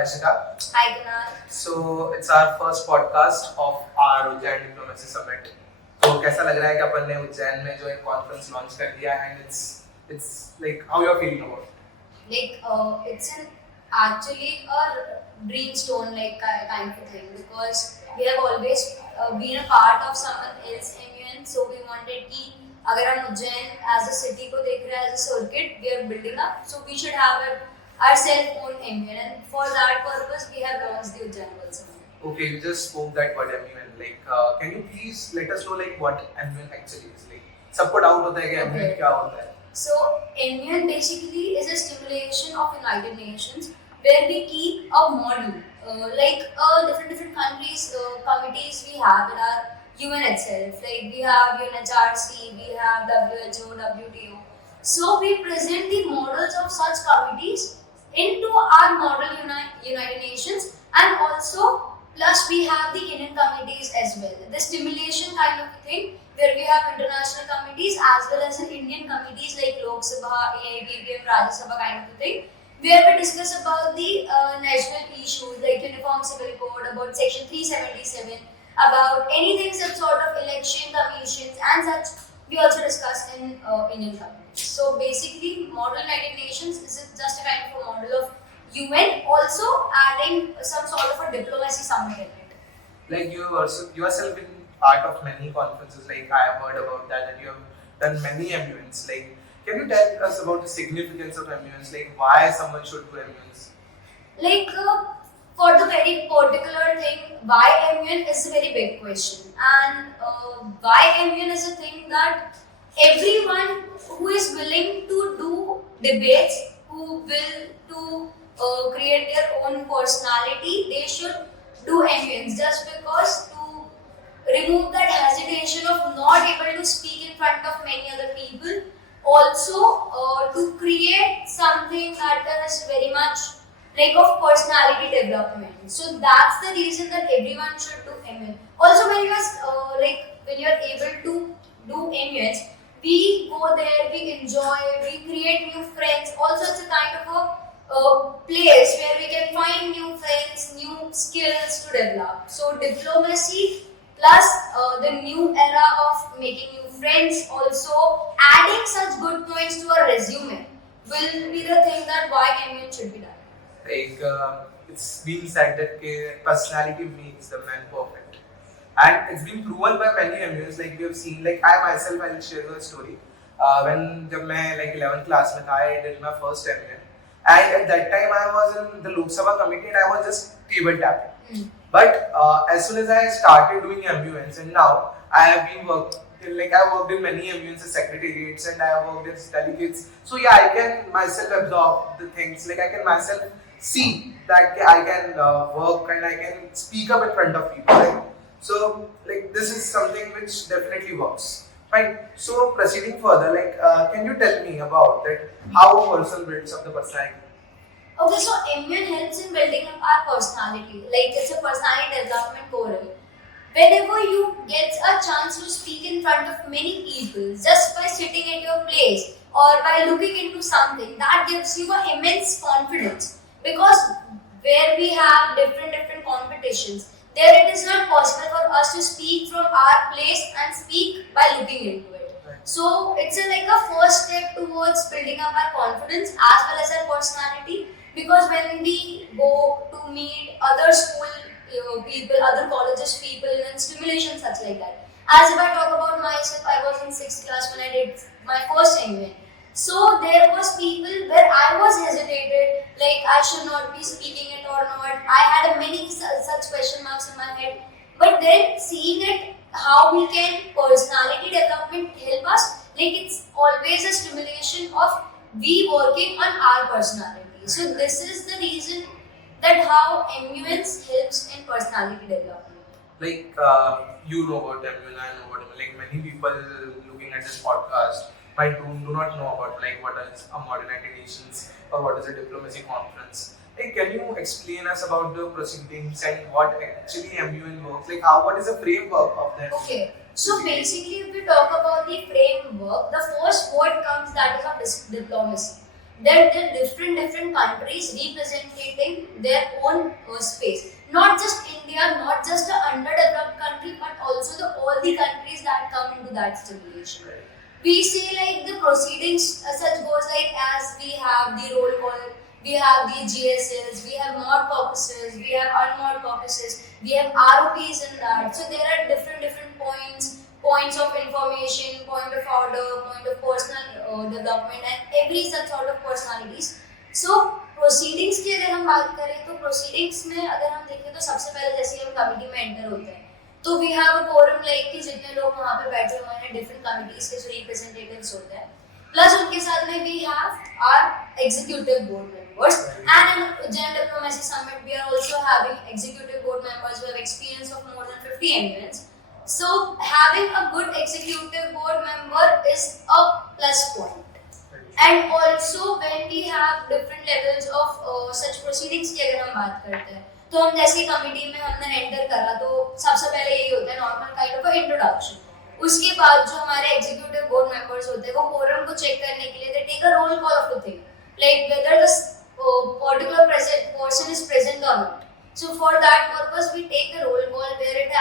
Harshita. Hi Kunal. So it's our first podcast of our Ujjain Diplomacy Summit. तो कैसा लग रहा है कि अपन ने उज्जैन में जो एक कॉन्फ्रेंस लॉन्च कर दिया and it's like how you're feeling about it? It's actually a dream stone kind of thing because we have always been a part of someone else MUN, so we wanted कि अगर हम Ujjain as a city को देख रहे हैं as a circuit we are building up, so we should have our self-owned MUN, and for that purpose we have launched the Ujjain World Summit. Okay, you just spoke that word MUN. Can you please let us know what MUN actually is? सबको doubt होता है कि MUN क्या होता है? So MUN basically is a stimulation of United Nations where we keep a model different countries committees we have in our UN itself. Like we have UNHRC, we have WHO, WTO. So we present the models of such committees into our model United Nations, and also plus we have the Indian committees as well. The stimulation kind of thing where we have international committees as well as Indian committees like Lok Sabha, AIBBM, Rajya Sabha kind of thing, where we discuss about the national issues like Uniform Civil Code, about Section 377, about anything such sort of election commissions and such. We also discuss in Indian committees. So basically, model United Nations is just a kind of a model of UN, also adding some sort of a diplomacy summit in it. Like you yourself been part of many conferences. Like I have heard about that you have done many MUNs. Like, can you tell us about the significance of MUNs? Like why someone should do MUNs? For the very particular thing, why MUN is a very big question, and why MUN is a thing that everyone who is willing to do debates, who will to create their own personality, they should do MUNs, just because to remove that hesitation of not able to speak in front of many other people, also to create something that is very much like of personality development. So that's the reason that everyone should do MUN. Also, when you are able to do MUNs, we go there, we enjoy, we create new friends. Also, it's a kind of a place where we can find new friends, new skills to develop. So diplomacy plus the new era of making new friends, also adding such good points to our resume will be the thing that why MUN should be done. It's been said that personality makes the man perfect, and it's been proven by many MUNs. Like we have seen, like I myself, I'll share you a story. When जब मैं 11th class में था, I did my first MUN, and at that time I was in the Lok Sabha committee and I was just table tapping. But as soon as I started doing MUNs, and now I have been I worked in many MUNs as secretariats and I have worked as delegates. So yeah, I can myself absorb the things. Like I can myself see that I can work and I can speak up in front of people. Right? So this is something which definitely works. Fine. So proceeding further, can you tell me about that how a person builds up the personality? Okay, so MUN helps in building up our personality. Like it's a personality development forum. Whenever you get a chance to speak in front of many people, just by sitting at your place or by looking into something, that gives you an immense confidence. Because where we have different competitions, there it is not possible for us to speak from our place and speak by looking into it. Right. So it's like a first step towards building up our confidence as well as our personality. Because when we go to meet other school people, other colleges people, and stimulations such like that. As if I talk about myself, I was in 6th class when I did my first MUN. So there was people where I was hesitated, like I should not be speaking it or not. I had many such question marks in my head. But then seeing it, how we can personality development help us, like it's always a stimulation of we working on our personality. So this is the reason that how MUNs helps in personality development. You know about MUN, I know about MUN. Many people looking at this podcast might do not know about what is a modern United Nations or what is a diplomacy conference. Can you explain us about the proceedings and what actually MUN works? What is the framework of that? Okay. So basically, if we talk about the framework, the first word comes that is of diplomacy. there are different countries representing their own space. Not just India, not just the underdeveloped country, but also all the countries that come into that stimulation. We say like the proceedings such goes like as we have the roll call, we have the GSLs, we have mod caucuses, we have unmod caucuses, we have ROPs in that. So there are different points of information, point of order, point of personal development, and every such sort of personalities. So proceedings की अगर हम बात करें तो प्रोसीडिंग्स में अगर हम देखें तो सबसे पहले जैसे हम कमिटी में एंटर होते हैं तो we have a quorum like कि जितने लोग वहाँ पे बैठे हुए हैं डिफरेंट कमिटीज के जो रिप्रेजेंटेटिव्स होते हैं प्लस उनके साथ में we have our executive board members and in Ujjain diplomacy summit we are also having executive board members who have experience of more than 50 MUNs. So having a good executive board member is a plus point. And also when we have different levels of such proceedings की अगर हम बात करते हैं तो हम जैसे कमिटी में हमने एंटर करा तो सबसे पहले यही होता है नॉर्मल काइंड ऑफ इंट्रोडक्शन. उसके बाद जो हमारे एग्जीक्यूटिव बोर्ड मेंबर्स होते हैं वो कोरम को चेक करने के लिए they take a roll call of the thing like whether the particular person is present और not. So for that purpose we take a roll call where it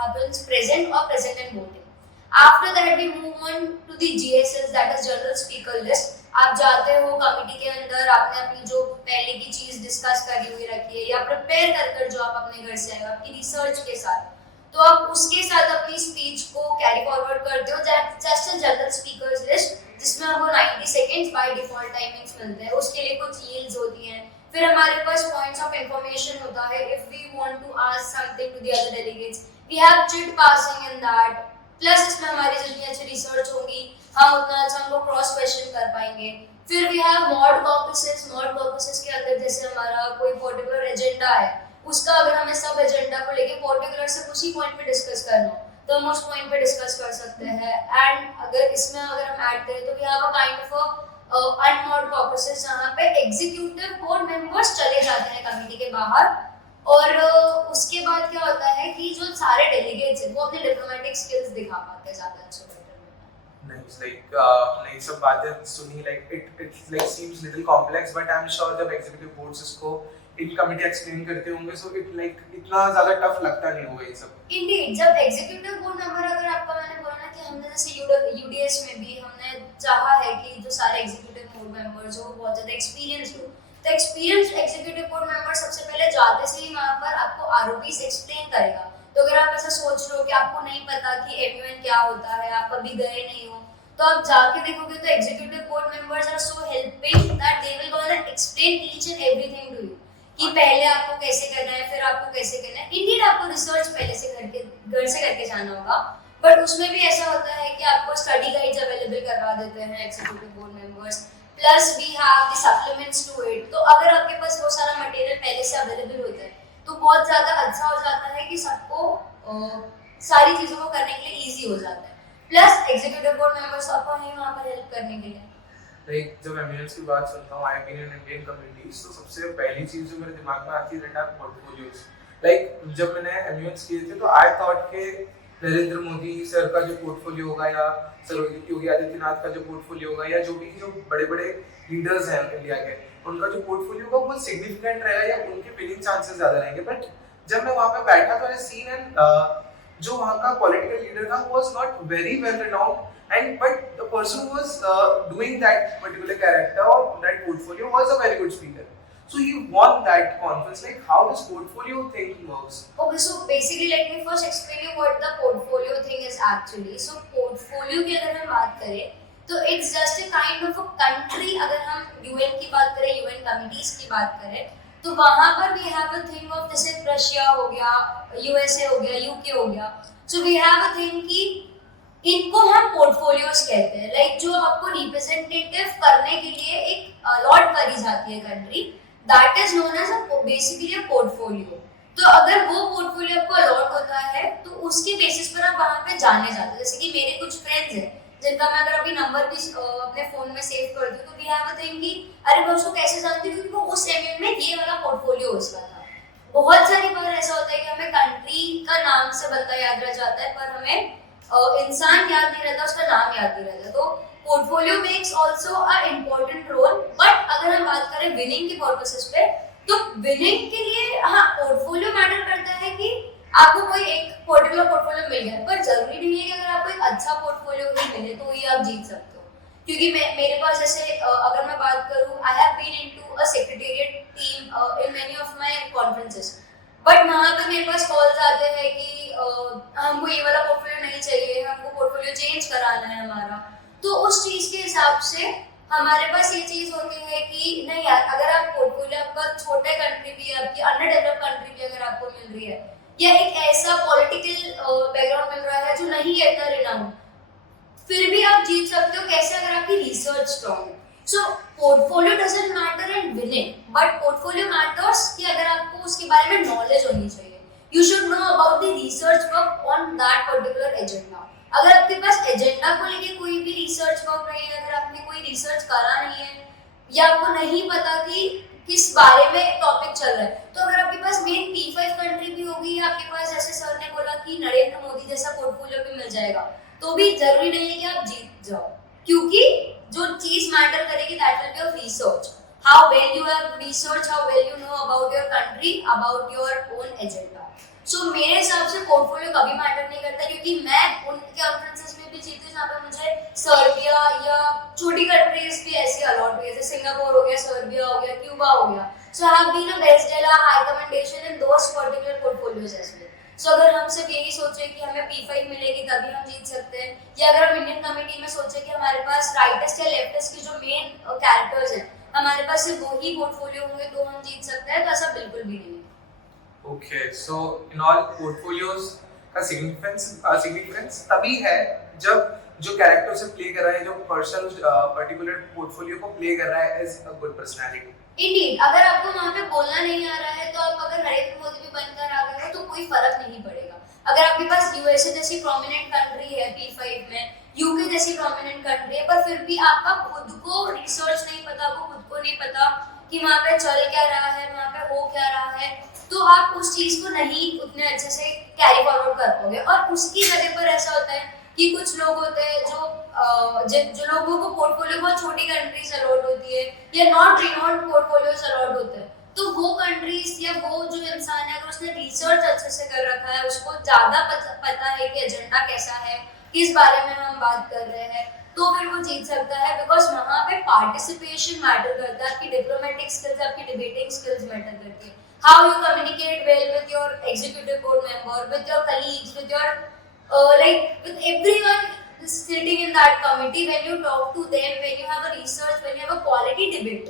happens present or present and voting. After that we move on to the GSLs, that is general speaker list. आप जाते हो कमिटी के अंदर आपने अपनी जो पहले की चीज डिस्कस करी हुई रखी है या प्रिपेयर कर जो आप अपने घर से आए हो आपकी रिसर्च के साथ तो आप उसके साथ अपनी स्पीच को कैरी फॉरवर्ड करते हो just a general speakers list जिसमें आपको 90 सेकंड्स बाय डिफॉल्ट टाइमिंग्स मिलते हैं. उसके लिए कुछ यील्ड्स होती हैं. फिर हमारे पास पॉइंट्स ऑफ इंफॉर्मेशन होता है if we want to ask something to the other delegates we have chit passing in that. Plus इसमें हमारी जितनी अच्छी रिसर्च होगी हम उतना अच्छा हमको क्रॉस क्वेश्चन कर पाएंगे. फिर वी हैव मॉड कॉकसेस के अंदर जैसे हमारा कोई पर्टिकुलर एजेंडा है उसका अगर हमें सब एजेंडा को लेके पर्टिकुलर से उसी पॉइंट पे डिस्कस करना हो तो हम उस पॉइंट पे डिस्कस कर सकते हैं. एंड अगर इसमें अगर हम ऐड करें तो we have a kind of unmod caucuses जहाँ पे एग्जीक्यूटिव बोर्ड मेंबर्स चले जाते हैं कमिटी के बाहर और उसके बाद क्या होता है कि जो सारे डेलीगेट्स हैं वो अपने डिप्लोमेटिक स्किल्स दिखा पाते हैं ज़्यादा अच्छे से. Nice, like नहीं सब बातें सुनी like it like seems little complex but I'm sure जब executive boards इसको इन कमिटी एक्सप्लेन करते होंगे so it like इतना ज़्यादा टफ लगता नहीं होगा ये सब. Indeed, जब एग्जीक्यूटिव बोर्ड मेंबर अगर आपका मैंने बोला ना कि हमने जैसे यूडीएस में भी हमने चाहा है कि जो सारे एग्जीक्यूटिव बोर्ड मेंबर्स हो बहुत ज़्यादा एक्सपीरियंस हो तो एक्सपीरियंस एग्जीक्यूटिव बोर्ड मेंबर सबसे पहले जाते से ही वहाँ पर आपको आरओपीस एक्सप्लेन करेगा. तो अगर आप ऐसा सोच रहे हो कि आपको नहीं पता कि एमयूएन क्या होता है आप कभी गए नहीं हो तो आप जाके देखोगे तो executive board members are so helping that they will gonna explain each and everything to you कि पहले आपको कैसे करना है फिर आपको कैसे करना है. इंडीड आपको रिसर्च पहले से घर से करके जाना होगा बट उसमें भी ऐसा होता है कि आपको स्टडी गाइड्स अवेलेबल करवा देते हैं executive board members plus we have the supplements to it. तो अगर आपके पास वो सारा मटेरियल पहले से अवेलेबल होता है तो बहुत ज़्यादा अच्छा हो जाता है कि सबको सारी चीज़ों को करने के लिए ईजी हो जाता है. प्लस एग्जीक्यूटिव बोर्ड मेंबर्स आपको हैं वहाँ पर हेल्प करने के लिए. लाइक जब एमयूएस की बात सुनता हूँ I been in Indian communities तो सबसे पहली चीज़ जो मेरे दिमाग में आती है दैट आर पोर्टफोलियोज. लाइक जब मैंने एमयूएस किए थे तो आई थॉट के नरेंद्र मोदी सर का जो पोर्टफोलियो होगा या सर योगी आदित्यनाथ का जो पोर्टफोलियो होगा या जो भी जो बड़े बड़े लीडर्स हैं इंडिया के उनका जो पोर्टफोलियो होगा वो सिग्निफिकेंट रहेगा या उनके विनिंग चांसेस ज़्यादा रहेंगे. बट जब मैं वहाँ पे बैठा तो आई सीन एंड जो वहाँ का पॉलिटिकल लीडर था was not very well renowned and but the person who was doing that particular character or that portfolio was a very good speaker. So he won that conference. Like how this portfolio thing works? Okay, so basically let me first explain you what the portfolio thing is actually. So portfolio की अगर हम बात करें तो it's just a kind of a country. अगर हम UN की बात करें UN committees की बात करें तो वहाँ पर we have a thing of जैसे रशिया हो गया USA हो गया UK हो गया so we have a thing कि इनको हम पोर्टफोलियोज कहते हैं. लाइक जो आपको रिप्रेजेंटेटिव करने के लिए एक अलॉट करी जाती है country that is known as basically a portfolio. तो अगर वो पोर्टफोलियो आपको अलॉट होता है तो उसके बेसिस पर आप वहाँ पे जाने जाते हैं. जैसे कि मेरे कुछ फ्रेंड्स हैं जिनका मैं अगर अभी नंबर भी अपने फोन में सेव कर दूं तो वी हैव अ थिंग कि अरे मैं उसको कैसे जानती हूँ क्योंकि वो उस एमएन में ये वाला पोर्टफोलियो उसका था. बहुत सारी बार ऐसा होता है कि हमें कंट्री का नाम से बंदा याद रह जाता है पर हमें इंसान याद नहीं रहता उसका नाम याद नहीं रहता. तो portfolio makes also a important role, but अगर हम बात करें विनिंग के पर्पसेस पे, तो विनिंग के लिए हाँ पोर्टफोलियो मैटर करता है कि आपको कोई एक पर्टिकुलर पोर्टफोलियो मिल गया, पर जरूरी नहीं है कि अगर आपको एक अच्छा पोर्टफोलियो ही मिले तो ही आप जीत सकते हो। क्योंकि मेरे पास जैसे अगर मैं बात करूं, I have been into a secretariat team in many of my conferences, but वहां पे मेरे पास कॉल्स आते हैं कि हमको ये वाला पोर्टफोलियो नहीं चाहिए, हमको पोर्टफोलियो चेंज कराना है हमारा। तो उस चीज के हिसाब से हमारे पास ये चीज होती है कि नहीं यार, अगर आप पोर्टफोलियो आपका छोटे कंट्री भी, आपकी अंडर डेवलप्ड कंट्री भी अगर आपको मिल रही है, या एक ऐसा पॉलिटिकल बैकग्राउंड मिल रहा है जो नहीं है इतना रिनाउंड, फिर भी आप जीत सकते हो। कैसे? अगर आपकी रिसर्च स्ट्रॉन्ग है। So portfolio doesn't matter in winning, but portfolio matters कि अगर आपको उसके बारे में नॉलेज होनी चाहिए। You should know about the research work on that particular agenda. अगर आपके पास एजेंडा को लेके कोई भी रिसर्च वर्क नहीं है, अगर आपने कोई रिसर्च करा नहीं है, या आपको नहीं पता कि किस बारे में टॉपिक चल रहा है, तो अगर आपके पास मेन P5 कंट्री भी होगी, या आपके पास जैसे सर ने बोला कि नरेंद्र मोदी जैसा पोर्टफोलियो भी मिल जाएगा, तो भी जरूरी नहीं है कि आप जीत जाओ। क्योंकि जो चीज मैटर करेगी that will be of research, how well you have research, how well you know about your country, about your own agenda. So मेरे हिसाब से पोर्टफोलियो कभी मैटर नहीं करता, क्योंकि मैं उनके कॉन्फ्रेंसेस में भी जीती हूँ जहाँ पे मुझे सर्बिया या छोटी कंट्रीज भी ऐसी अलॉट हुई है, जैसे सिंगापुर हो गया, सर्बिया हो गया, क्यूबा हो गया। So I have been a best डेला high commendation in those particular portfolios as well. So अगर हम सिर्फ यही सोचे कि हमें P5 मिलेगी तभी हम जीत सकते हैं, या अगर हम इंडियन कमेटी में सोचे कि हमारे पास राइटिस्ट या लेफ्टिस्ट की जो मेन कैरेक्टर्स हैं, हमारे पास सिर्फ वही पोर्टफोलियो होंगे तो हम जीत सकते हैं, तो ऐसा बिल्कुल भी नहीं है। Okay, so in all portfolios का significance तभी है जब जो कैरेक्टर से प्ले कर रहा है, जो पर्सन पर्टिकुलर पोर्टफोलियो को प्ले कर रहा है, is a good personality. Indeed, अगर आपको वहाँ पे बोलना नहीं आ रहा है, तो आप अगर नरेंद्र मोदी भी बनकर आ गए हो तो कोई फर्क नहीं पड़ेगा। अगर आपके पास यूएसए जैसी प्रोमिनेंट कंट्री है P5 में, यूके जैसी प्रोमिनेंट कंट्री है, पर फिर भी आपका खुद को रिसर्च नहीं पता, आपको खुद को नहीं पता कि वहाँ पे चल क्या रहा है, वहाँ पे हो क्या रहा है, तो आप उस चीज को नहीं उतने अच्छे से कैरी फॉरवर्ड कर पाओगे। और उसकी जगह पर ऐसा होता है कि कुछ लोग होते हैं जो लोगों को पोर्टफोलियो बहुत छोटी कंट्री से अलॉट होती है, या नॉट रिनोन्ड पोर्टफोलियो से अलॉट होते हैं, तो वो कंट्रीज या वो जो इंसान है, अगर उसने रिसर्च अच्छे से कर रखा है, उसको ज्यादा पता है कि एजेंडा कैसा है, किस बारे में हम बात कर रहे हैं, तो फिर वो जीत सकता है। बिकॉज वहाँ पे पार्टिसिपेशन मैटर करता है, आपकी डिप्लोमेटिक स्किल्स, आपकी डिबेटिंग स्किल्स मैटर करती है, how you communicate well with your executive board member, with your colleagues, with your with everyone sitting in that committee. When you talk to them, when you have a research, when you have a quality debate,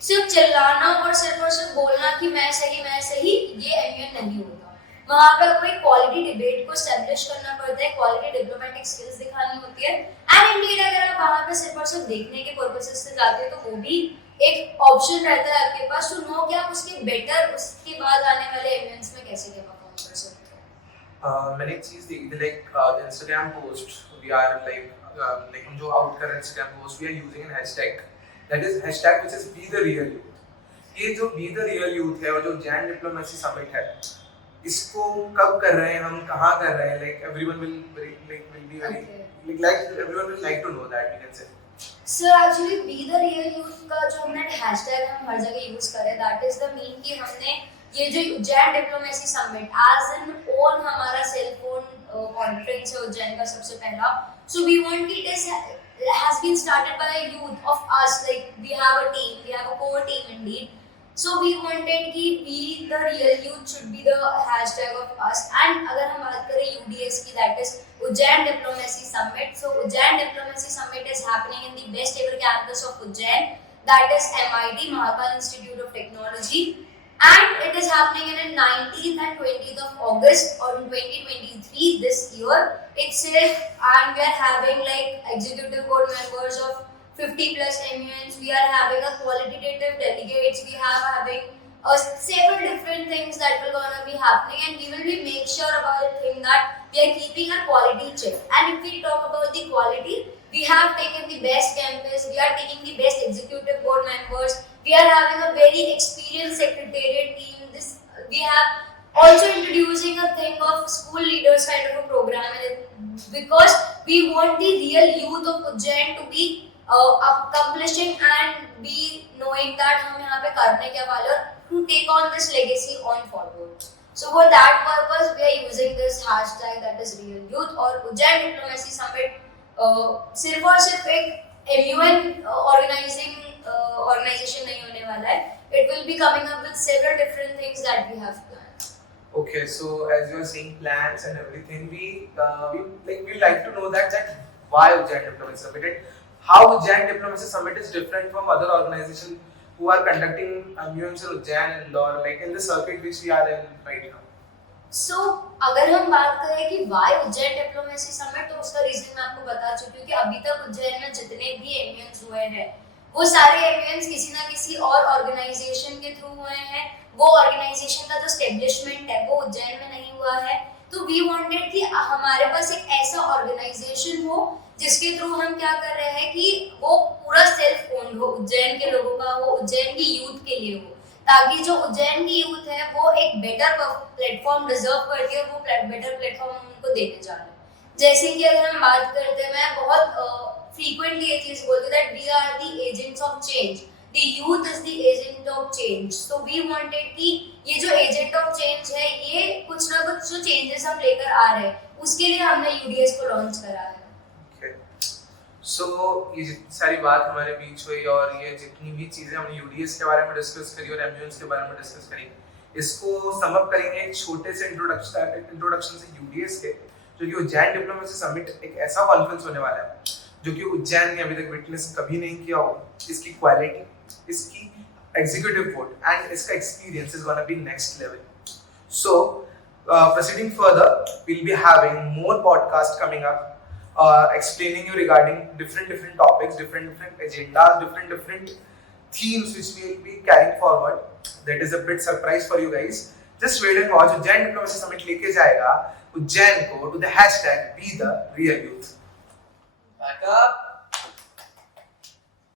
सिर्फ चिल्लाना और सिर्फ बोलना कि मैं सही, ये एमयूएन नहीं होता। वहाँ पे आपको एक क्वालिटी डिबेट को एस्टैब्लिश करना पड़ता है, क्वालिटी डिप्लोमेटिक स्किल्स दिखानी होती है। एंड इंडीड अगर आप वहाँ पे सिर्फ देखने के पर्पसेस से जाते हो, तो वो भी एक ऑप्शन रहता है आपके पास टू नो कि आप उसके बेटर, उसके बाद आने वाले इवेंट्स में कैसे क्या परफॉर्म कर सकते हो। मैंने एक चीज देखी थी, like Instagram post we are like हम जो आउट कर रहे हैं Instagram post, we are using an hashtag, that is hashtag which is be the real youth. ये जो बी द रियल यूथ है और जो जैन डिप्लोमेसी समिट है, इसको कब कर रहे हैं हम, कहाँ कर रहे हैं, like everyone will be very like everyone will like to know that, we can say. Sir actually be the real youth का जो हमने हैशटैग हम हर जगह यूज करें, दैट इज द मीन कि हमने ये जो Ujjain diplomacy summit as an own हमारा सेल फोन कॉन्फ्रेंस है उज्जैन का सबसे पहला, so we want it has been started by a youth of us, like we have a team, we have a core team indeed, so we wanted कि be the real youth should be the hashtag of us. And अगर हम बात करें UDS की, that is Ujjain Diplomacy Summit, so Ujjain Diplomacy Summit is happening in the best ever campus of Ujjain, that is MIT, Mahakal Institute of Technology, and it is happening in the 19th and 20th of August or in 2023 this year. It's and we are having like executive board members of 50 plus MUNs. We are having a qualitative delegates. We are having several different things that will gonna be happening, and we will be make sure about the thing that we are keeping a quality check. And if we talk about the quality, we have taken the best campus. We are taking the best executive board members. We are having a very experienced secretariat team. We have also introducing a thing of school leaders kind of a program, and because we want the real youth of Ujjain to be accomplishing and be knowing that हम यहाँ पे करने क्या वाले और to take on this legacy on forward. So for that purpose, we are using this hashtag, that is Real Youth, और Ujjain Diplomacy Summit सिर्फ और सिर्फ एक MUN organization नहीं होने वाला है. It will be coming up with several different things that we have planned. Okay, so as you are saying plans and everything, we like to know that why Ujjain Diplomacy Summit and how Ujjain Diplomacy Summit is different from other organizations who are conducting MUNs in Ujjain and Indore, like in the circuit which we are in right now. So अगर हम बात करें कि why Ujjain Diplomacy Summit, तो उसका रीजन मैं आपको बता चुकी हूँ कि अभी तक उज्जैन में जितने भी MUNs हुए हैं वो सारे MUNs किसी ना किसी और ऑर्गेनाइजेशन के थ्रू हुए हैं. वो ऑर्गेनाइजेशन का जो स्टेब्लिशमेंट है वो उज्जैन में नहीं हुआ है. तो वी वांटेड कि हमारे पास एक ऐसा ऑर्गेनाइजेशन हो जिसके थ्रू हम क्या कर रहे हैं कि वो पूरा सेल्फ ओन्ड हो, उज्जैन के लोगों का हो, उज्जैन की यूथ के लिए हो, ताकि जो उज्जैन की यूथ है वो एक बेटर प्लेटफॉर्म डिजर्व करती है, वो बेटर प्लेटफॉर्म हम उनको देने जा रहे हैं. जैसे कि अगर हम बात करते हैं, मैं बहुत frequently ये चीज बोलती हूँ that we are the agents of change. The youth is the agent of change. So we wanted कि ये जो agent of change है, ये कुछ ना कुछ जो changes हम लेकर आ रहे हैं, उसके लिए हमने UDS को लॉन्च करा है. Okay. So ये जितनी सारी बात हमारे बीच हुई और ये जितनी भी चीजें हमने UDS के बारे में डिस्कस करी और MUNs के बारे में डिस्कस करी, इसको सम अप करेंगे एक छोटे से इंट्रोडक्शन से UDS के, जो कि उज्जैन डिप्लोमेसी समिट एक ऐसा कॉन्फ्रेंस होने वाला है जो कि उज्जैन ने अभी तक विटनेस कभी नहीं किया हो. इसकी क्वालिटी, इसकी एग्जीक्यूटिव वोट एंड इसका experience is gonna be next level. So proceeding further, we'll be having more podcasts coming up, explaining you regarding different topics, different agendas, different themes which we will be carrying forward. That is a bit surprise for you guys. Just wait and watch. Ujjain Diplomacy Summit लेके जाएगा उज्जैन को to the hashtag Be the Real Youth. Back up.